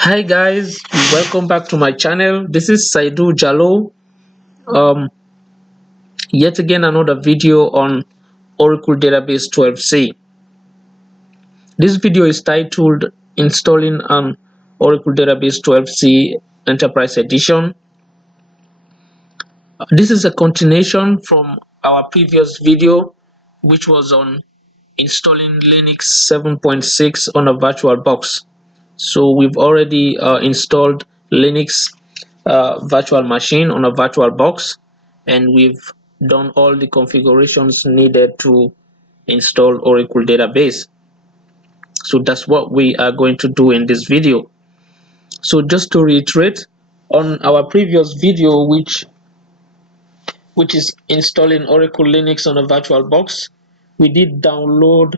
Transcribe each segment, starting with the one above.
Hi guys, welcome back to my channel. This is Sadija. Um, Yet again another video on Oracle Database 12c. This video is titled Installing an Oracle Database 12c Enterprise Edition. This is a continuation from our previous video, which was on installing Linux 7.6 on a VirtualBox. So we've already installed Linux virtual machine on a VirtualBox, and we've done all the configurations needed to install Oracle database. So that's what we are going to do in this video. So just to reiterate, on our previous video, which is installing Oracle Linux on a VirtualBox, we did download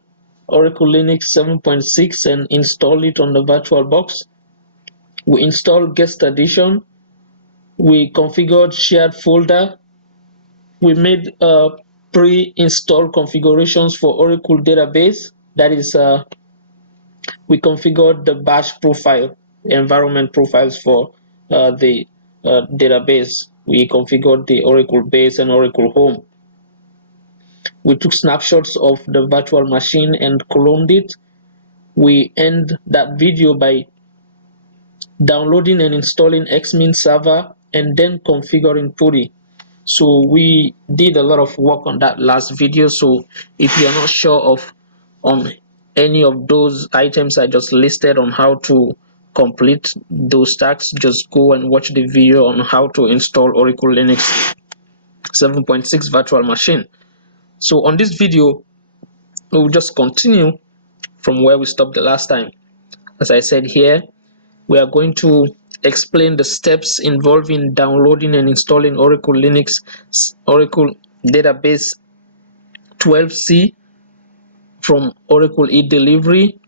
Oracle Linux 7.6 and install it on the VirtualBox. We installed guest edition, we configured shared folder, we made pre-installed configurations for Oracle database. That is, we configured the bash profile, environment profiles for the database. We configured the Oracle base and Oracle home. We took snapshots of the virtual machine and cloned it. We end that video by downloading and installing Xmin server and then configuring PuTTY. So we did a lot of work on that last video. So if you're not sure of any of those items I just listed on how to complete those tasks, just go and watch the video on how to install Oracle Linux 7.6 virtual machine. So on this video, we'll just continue from where we stopped the last time. As I said here, we are going to explain the steps involving downloading and installing Oracle Linux Oracle Database 12c from Oracle eDelivery,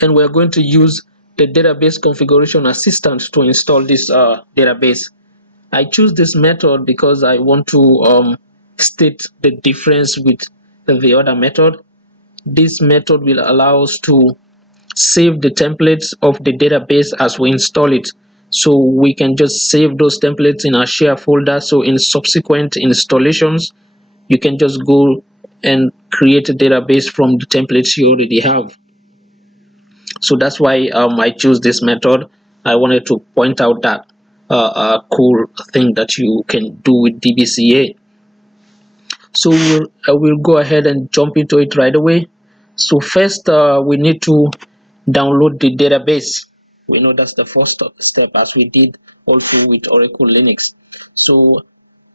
and we are going to use the database configuration assistant to install this database. I choose this method because I want to state the difference with the other method. This method will allow us to save the templates of the database as we install it, so we can just save those templates in our share folder. So in subsequent installations, you can just go and create a database from the templates you already have. So that's why I choose this method. I wanted to point out that cool thing that you can do with DBCA. So we'll go ahead and jump into it right away. So first, we need to download the database. We know that's the first step, as we did also with Oracle Linux. So,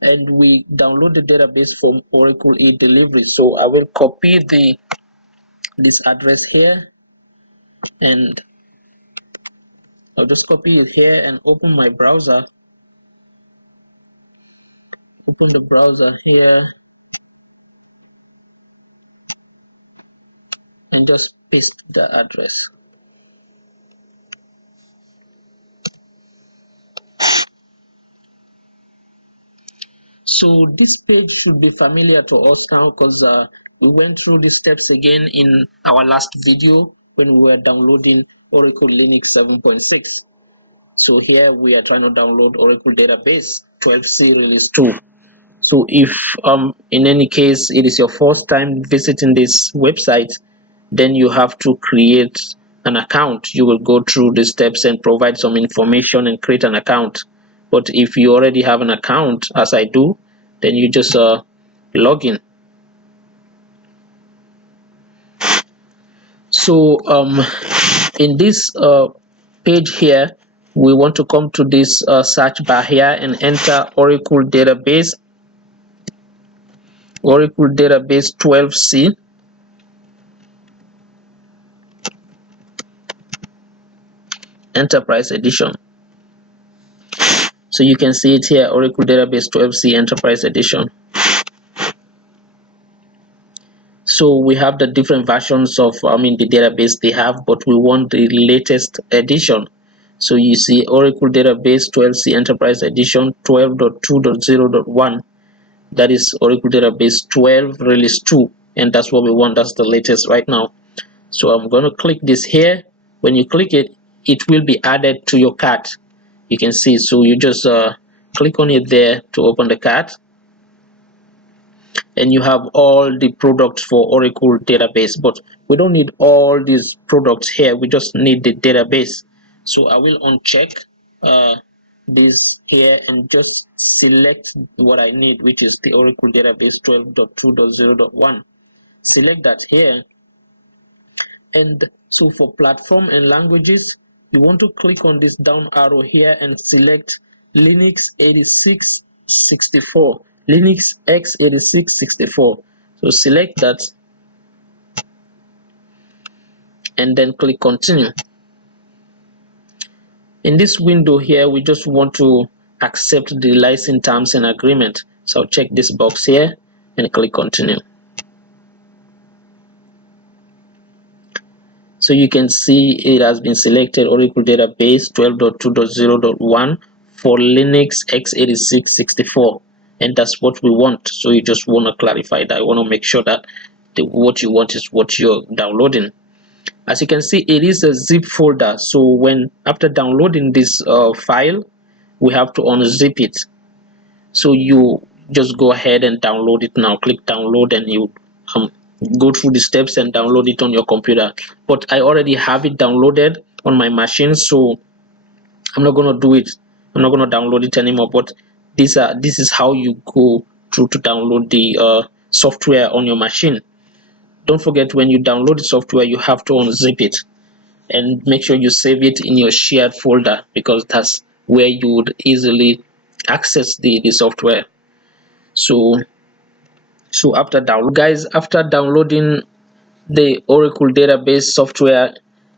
and we download the database from Oracle eDelivery. So I will copy this address here, and I'll just copy it here and open my browser. Open the browser here and just paste the address. So this page should be familiar to us now, because we went through these steps again in our last video when we were downloading Oracle Linux 7.6. So here we are trying to download Oracle Database 12c Release 2. So if in any case it is your first time visiting this website, then you have to create an account. You will go through the steps and provide some information and create an account. But if you already have an account, as I do, then you just log in. So in this page here, we want to come to this search bar here and enter Oracle Database 12c. Enterprise Edition. So you can see it here, Oracle Database 12c Enterprise Edition. So we have the different versions of the database they have, but we want the latest edition. So you see Oracle Database 12c Enterprise Edition 12.2.0.1. that is Oracle Database 12 Release 2, and that's what we want. That's the latest right now. So I'm going to click this here. When you click it, it will be added to your cart. You can see, so you just click on it there to open the cart, and you have all the products for Oracle database. But we don't need all these products here, we just need the database. So I will uncheck this here and just select what I need, which is the Oracle database 12.2.0.1. select that here. And so for platform and languages, you want to click on this down arrow here and select Linux 8664, Linux x86-64. So select that and then click continue. In this window here, we just want to accept the license terms and agreement. So I'll check this box here and click continue. So you can see it has been selected, Oracle database 12.2.0.1 for Linux x86-64, and that's what we want. So you just want to clarify that. I want to make sure that what you want is what you're downloading. As you can see, it is a zip folder, so when after downloading this file, we have to unzip it. So you just go ahead and download it now. Click download and you go through the steps and download it on your computer. But I already have it downloaded on my machine, so I'm not going to do it. I'm not going to download it anymore. But this is how you go through to download the software on your machine. Don't forget, when you download the software, you have to unzip it and make sure you save it in your shared folder, because that's where you would easily access the software. So after download, guys, after downloading the Oracle database software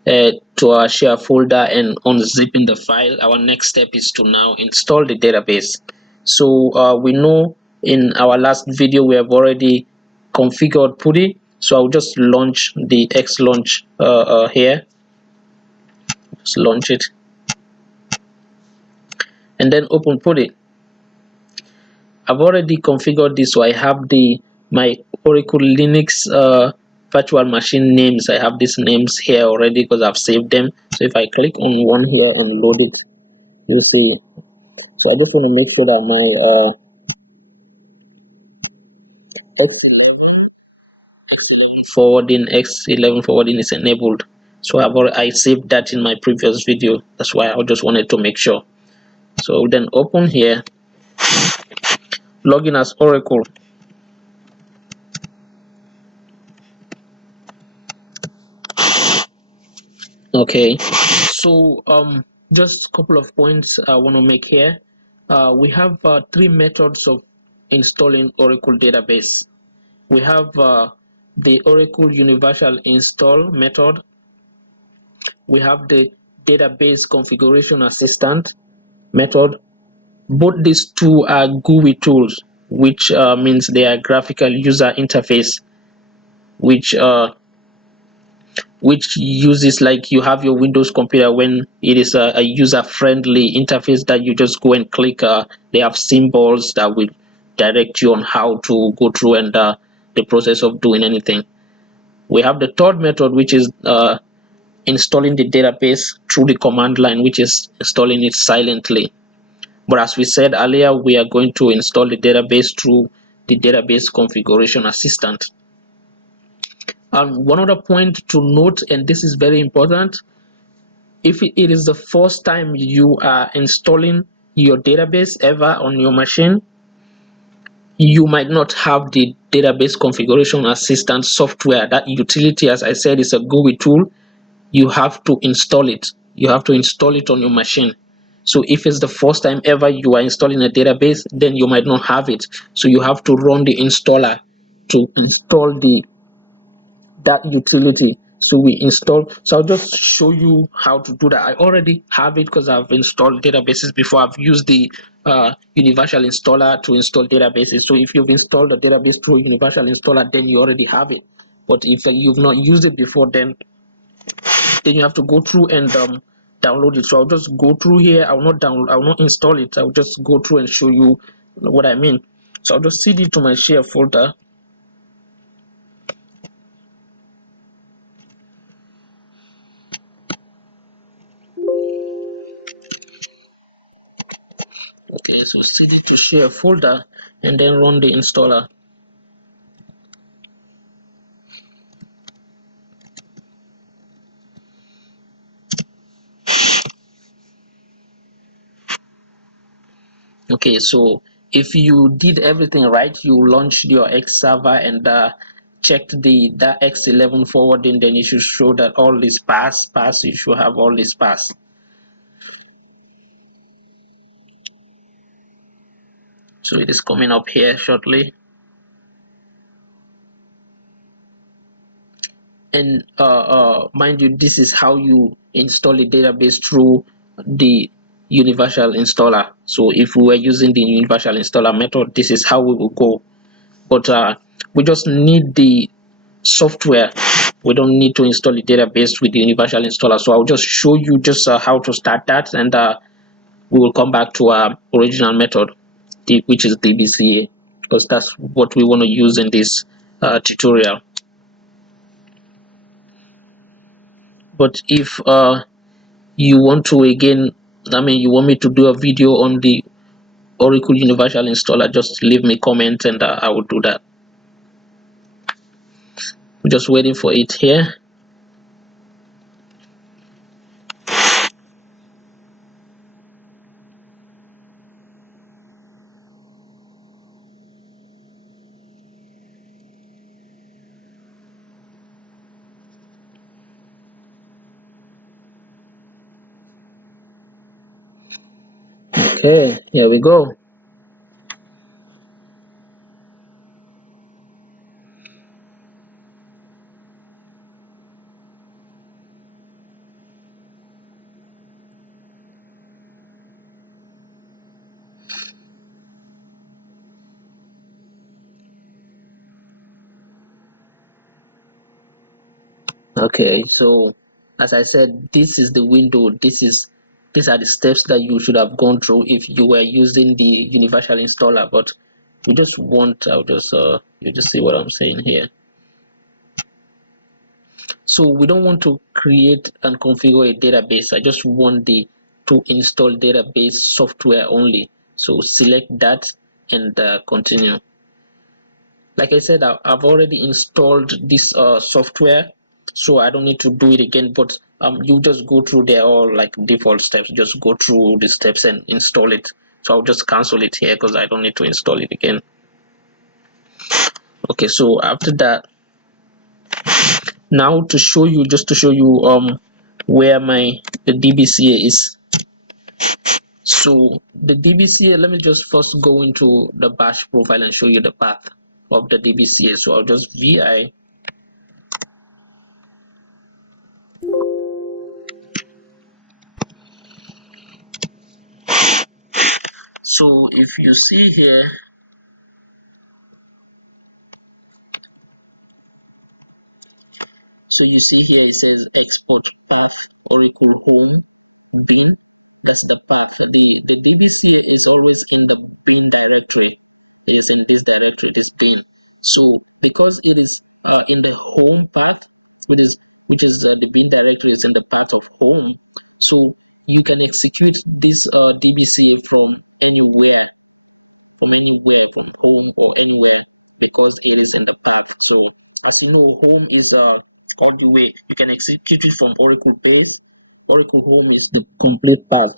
to our share folder and unzipping the file, our next step is to now install the database. So we know in our last video we have already configured PuTTY, so I'll just launch the Xlaunch here. Just launch it and then open PuTTY. I've already configured this, so I have my Oracle Linux virtual machine names. I have these names here already because I've saved them. So if I click on one here and load it, you'll see. So I just want to make sure that my X11 forwarding is enabled. So I saved that in my previous video. That's why I just wanted to make sure. So then open here, login as Oracle. Okay, so just a couple of points I want to make here. We have three methods of installing Oracle database. We have the Oracle Universal Install method. We have the Database Configuration Assistant method. Both these two are GUI tools, which means they are graphical user interface, which uses, like you have your Windows computer, when it is a user-friendly interface that you just go and click. They have symbols that will direct you on how to go through and the process of doing anything. We have the third method, which is installing the database through the command line, which is installing it silently. But as we said earlier, we are going to install the database through the Database Configuration Assistant. One other point to note, and this is very important, if it is the first time you are installing your database ever on your machine, you might not have the Database Configuration Assistant software. That utility, as I said, is a GUI tool. You have to install it. You have to install it on your machine. So if it's the first time ever you are installing a database, then you might not have it. So you have to run the installer to install that utility. So I'll just show you how to do that. I already have it because I've installed databases before. I've used the Universal Installer to install databases. So if you've installed a database through Universal Installer, then you already have it. But if you've not used it before, then you have to go through and download it. So I'll just go through here. I will not install it. I'll just go through and show you what I mean. So I'll just cd to my share folder. Okay, so cd to share folder and then run the installer. Okay, so if you did everything right, you launched your X server and checked that X11 forwarding, then it should show that all this pass. You should have all this pass. So it is coming up here shortly. And mind you, this is how you install a database through the universal installer. So if we were using the universal installer method, this is how we will go. But we just need the software. We don't need to install the database with the universal installer. So I'll just show you just how to start that, and we will come back to our original method, which is DBCA, because that's what we want to use in this tutorial. But if you want to, again, you want me to do a video on the Oracle Universal Installer, just leave me a comment and I will do that. We're just waiting for it here. Okay, here we go. Okay, so as I said, this is the window. These are the steps that you should have gone through if you were using the universal installer. But we just want, I'll just you just see what I'm saying here. So we don't want to create and configure a database. I just want to install database software only. So select that and continue. Like I said, I've already installed this software, so I don't need to do it again. But you just go through there, all like default steps. Just go through the steps and install it. So I'll just cancel it here because I don't need to install it again. Okay, so after that, now to show you where the DBCA is. So the DBCA, let me just first go into the bash profile and show you the path of the DBCA. So I'll just vi. So if you see here, so you see here it says export path Oracle home bin. That's the path. The DBCA is always in the bin directory. It is in this directory, this bin. So because it is in the home path, which is the bin directory is in the path of home, so you can execute this DBCA from anywhere, from home or anywhere, because it is in the path. So as you know, home is all the way. You can execute it from Oracle base. Oracle home is the complete path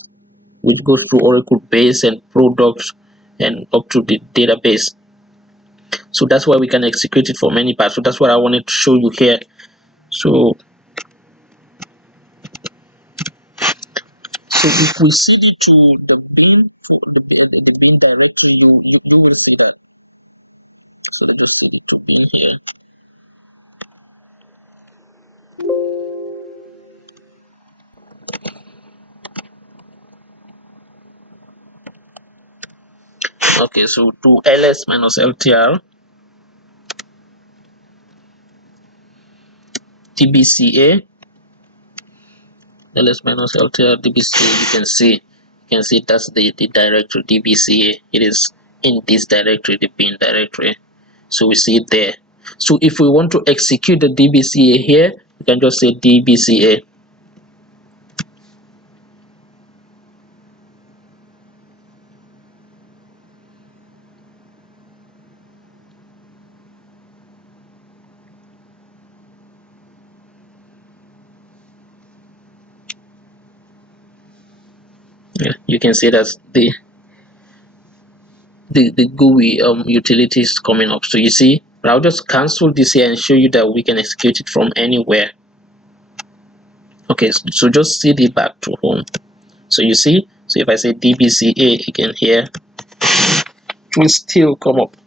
which goes through Oracle base and products and up to the database. So that's why we can execute it from any path. So that's what I wanted to show you here. So if we cd to the bin, for the bin directory, you will see that. So let's just cd to bin here. Okay, so to ls minus ltr dbca, ls minus ltr dbca, you can see that's the directory dbca. It is in this directory, the bin directory. So we see it there. So if we want to execute the dbca here, we can just say dbca. Yeah, you can see that the GUI utility is coming up. So you see, but I'll just cancel this here and show you that we can execute it from anywhere. Okay, so just cd back to home. So you see, so if I say dbca again here, it will still come up.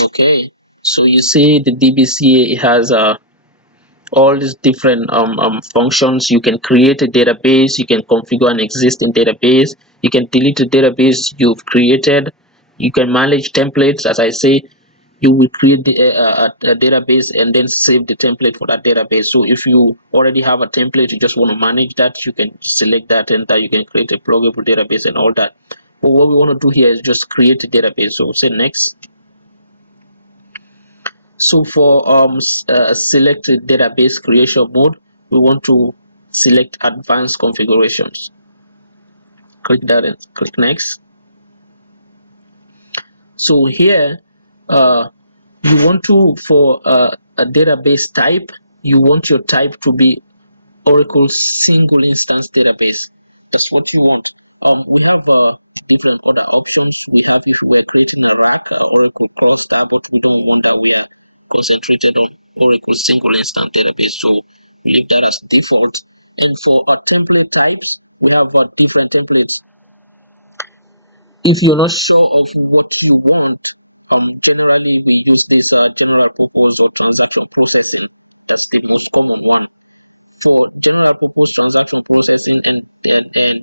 Okay, so you see the dbca, it has all these different functions. You can create a database, you can configure an existing database, you can delete a database you've created, you can manage templates. As I say, you will create a database and then save the template for that database. So if you already have a template, you just want to manage that, you can select that, and you can create a pluggable database and all that. But what we want to do here is just create a database. So say next. So for selected database creation mode, we want to select advanced configurations. Click that and click next. So here you want to, for a database type, you want your type to be Oracle single instance database. That's what you want. We have different other options. We have, if we're creating a rack, Oracle cluster, but we don't want that. We are concentrated on Oracle single instance database, so we leave that as default. And for our template types, we have different templates. If you're not sure of what you want, generally we use this general purpose or transaction processing. That's the most common one. For general purpose transaction processing and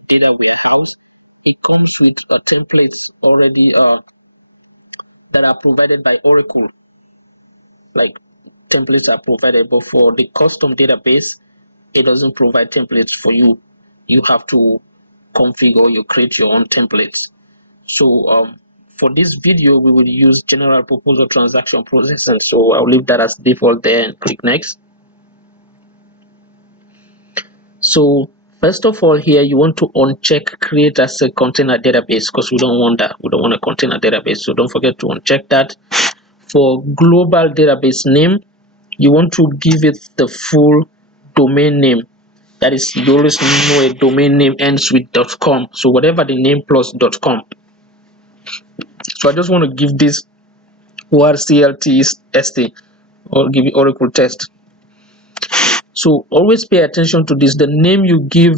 data warehouse, it comes with templates already that are provided by Oracle. Like, templates are provided, but for the custom database, it doesn't provide templates for you. You have to configure, you create your own templates. So for this video, we will use general purpose or transaction processing. So I'll leave that as default there and click next. So first of all, here you want to uncheck create as a container database, because we don't want that. We don't want a container database, so don't forget to uncheck that. For global database name, you want to give it the full domain name. That is, you always know a domain name ends with .com, so whatever the name plus .com. So I just want to give this ORCLTST, or give it Oracle test. So always pay attention to this. The name you give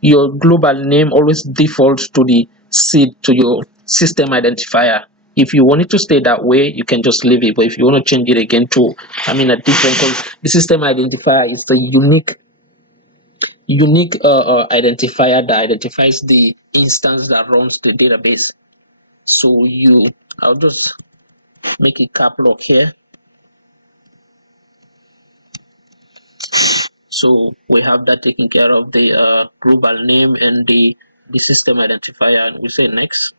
your global name always defaults to the seed, to your system identifier. If you want it to stay that way, you can just leave it. But if you want to change it again to, a different, because the system identifier is the unique identifier that identifies the instance that runs the database. So I'll just make a cap lock here. So we have that taken care of, the global name and the system identifier, and we say next.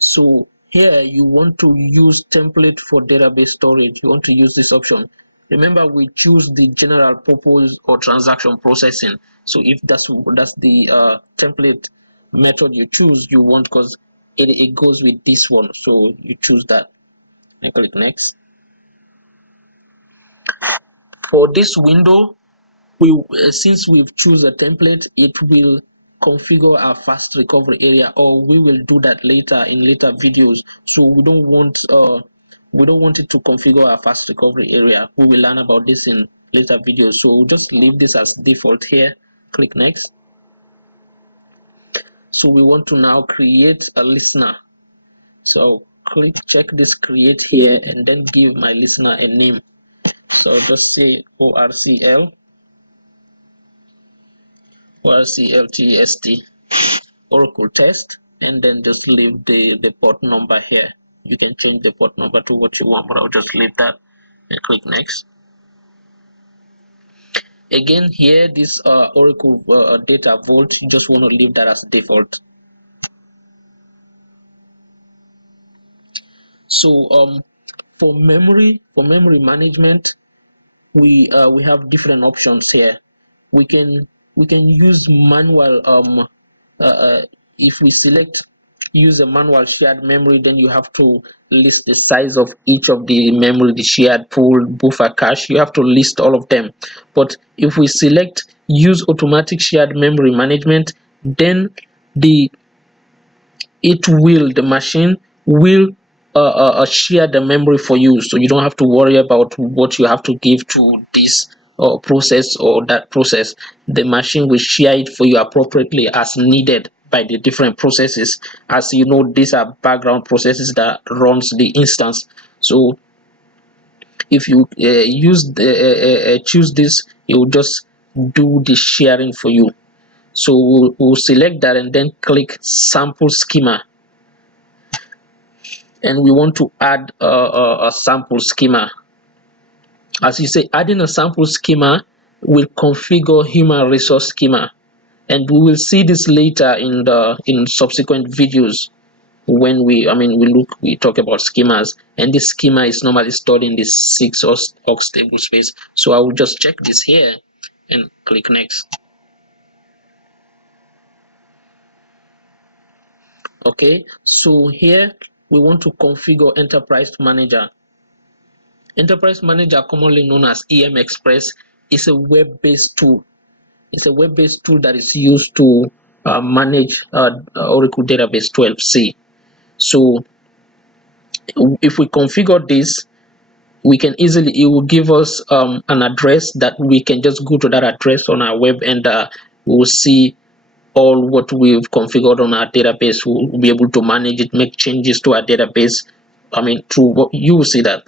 So here you want to use template for database storage. You want to use this option. Remember, we choose the general purpose or transaction processing. So if that's the template method you choose, you want, because it goes with this one, so you choose that and click next. For this window, since we've choose a template, it will configure our fast recovery area, or we will do that later in later videos. So we don't want it to configure our fast recovery area. We will learn about this in later videos, so we'll just leave this as default here. Click next. So we want to now create a listener, so check this create here and then give my listener a name. So just say ORCLTST, Oracle test, and then just leave the port number here. You can change the port number to what you want, but I'll just leave that and click next. Again, here this Oracle data vault, you just want to leave that as default. So for memory management, we have different options here. We can use manual if we select use a manual shared memory, then you have to list the size of each of the memory, the shared, pool, buffer, cache. You have to list all of them. But if we select use automatic shared memory management, then the machine will share the memory for you, so you don't have to worry about what you have to give to this process or that process. The machine will share it for you appropriately as needed by the different processes. As you know, these are background processes that runs the instance. So if you choose this, it will just do the sharing for you. So we'll select that and then click sample schema, and we want to add a sample schema. As you say, adding a sample schema will configure human resource schema, and we will see this later in subsequent videos when we talk about schemas. And this schema is normally stored in this 6 aux table space. So I will just check this here and click next. Okay, so here we want to configure enterprise manager. Enterprise Manager, commonly known as EM Express, is a web-based tool. It's a web-based tool that is used to manage Oracle Database 12c. So if we configure this, we can easily, it will give us an address that we can just go to that address on our web, and we will see all what we've configured on our database. We'll be able to manage it, make changes to our database. Through what you will see that.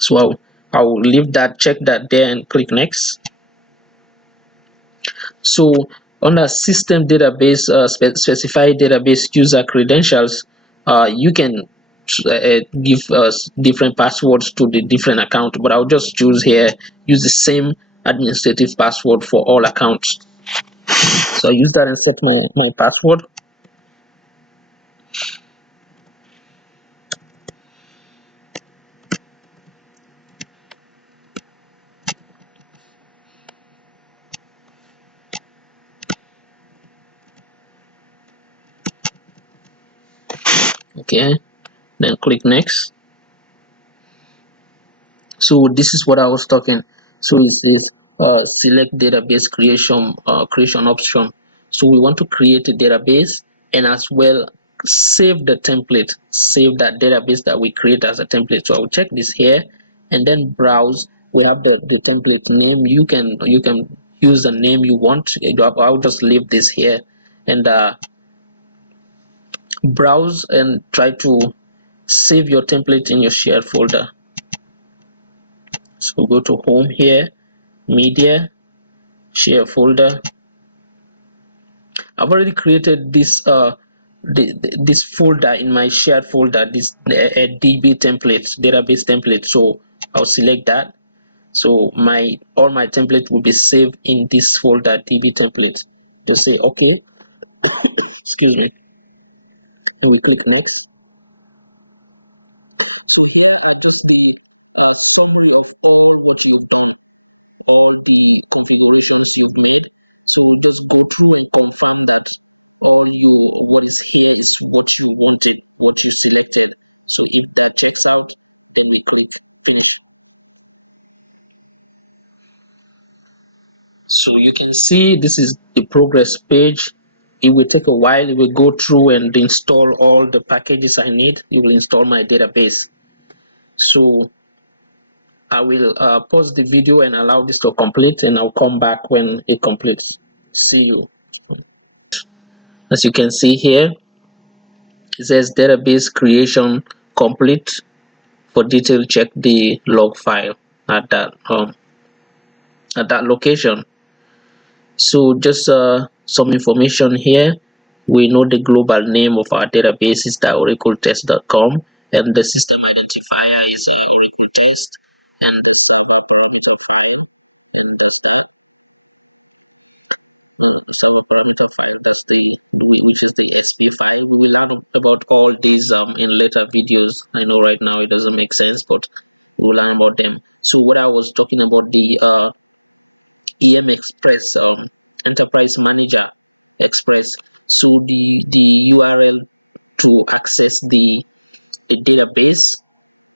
So I'll leave that, check that there, and click next. So under system database, specify database user credentials, you can give different passwords to the different account, but I'll just choose here, use the same administrative password for all accounts. So I use that and set my password. Okay, then click next. So this is what I was talking. So it says select database creation option. So we want to create a database, and as well save the template, save that database that we create as a template. So I'll check this here and then browse. We have the template name. You can use the name you want. I'll just leave this here and browse and try to save your template in your shared folder. So go to home here, media, share folder. I've already created this this folder in my shared folder, this DB template, database template. So I'll select that. So all my template will be saved in this folder, DB template. Just say okay. Excuse me, and we click next. So here are just the summary of all what you've done, all the configurations you've made. So just go through and confirm that what is here is what you wanted, what you selected. So if that checks out, then we click finish. So you can see this is the progress page. It will take a while. It will go through and install all the packages I need. It will install my database. So I will pause the video and allow this to complete, and I'll come back when it completes. See you. As you can see here, it says database creation complete. For detail, check the log file at that location. So just some information here. We know the global name of our database is the oracletest.com, and the system identifier is Oracle Test, and the server parameter file, and that's that. Server parameter file, that's which is the SP file. We will learn about all these in later videos. I know right now it doesn't make sense, but we will learn about them. So what I was talking about, the EM Express, Enterprise Manager Express. So the URL to access the database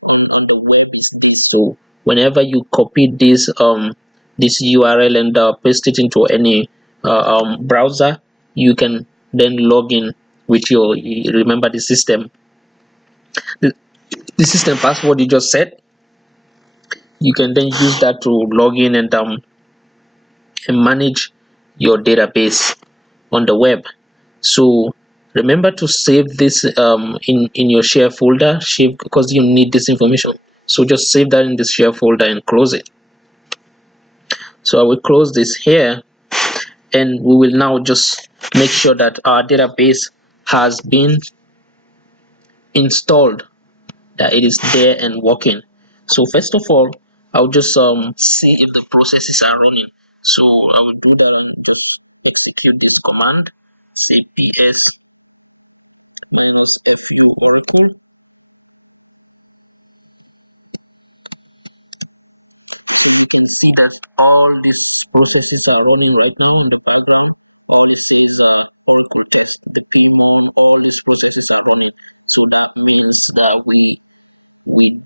on the web is this. So whenever you copy this URL and paste it into any browser, you can then log in with your, remember the system password you just set. You can then use that to log in and manage your database on the web. So remember to save this in your share folder, because you need this information. So just save that in this share folder and close it. So I will close this here, and we will now just make sure that our database has been installed, that it is there and working. So first of all, I'll just see if the processes are running. So I will do that and just execute this command, say ps -fu oracle. So you can see that all these processes are running right now in the background. All it says oracle test, the pmon, all these processes are running. So that means that we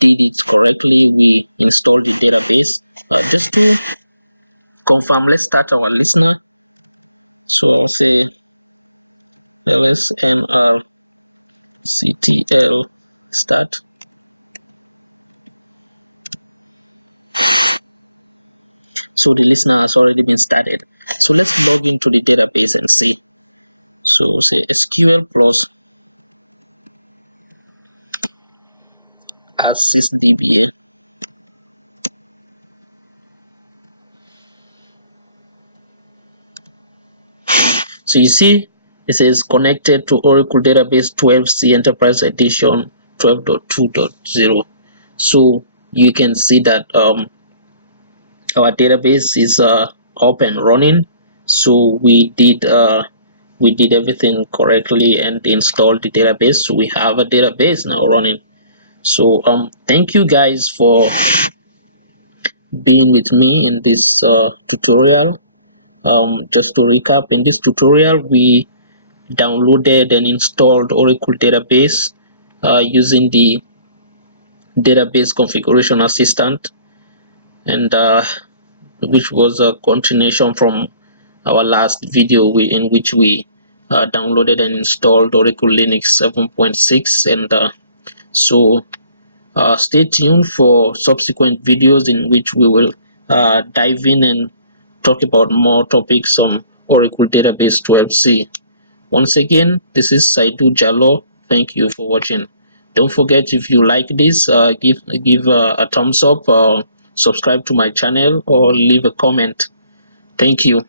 did it correctly. We installed the database. Just to confirm, let's start our listener. So I'll say lsnrctl start. So the listener has already been started. So let's log into the database and see. So say SQL plus assistdba. So you see it says connected to Oracle database 12c Enterprise Edition 12.2.0. So you can see that our database is up and running. So we did everything correctly and installed the database. So we have a database now running. So thank you guys for being with me in this tutorial. Just to recap, in this tutorial we downloaded and installed Oracle database using the database configuration assistant, and which was a continuation from our last video in which we downloaded and installed Oracle Linux 7.6. And so stay tuned for subsequent videos in which we will dive in and talk about more topics on Oracle Database 12c. Once again, this is Sadija. Thank you for watching. Don't forget, if you like this, give a thumbs up, subscribe to my channel, or leave a comment. Thank you.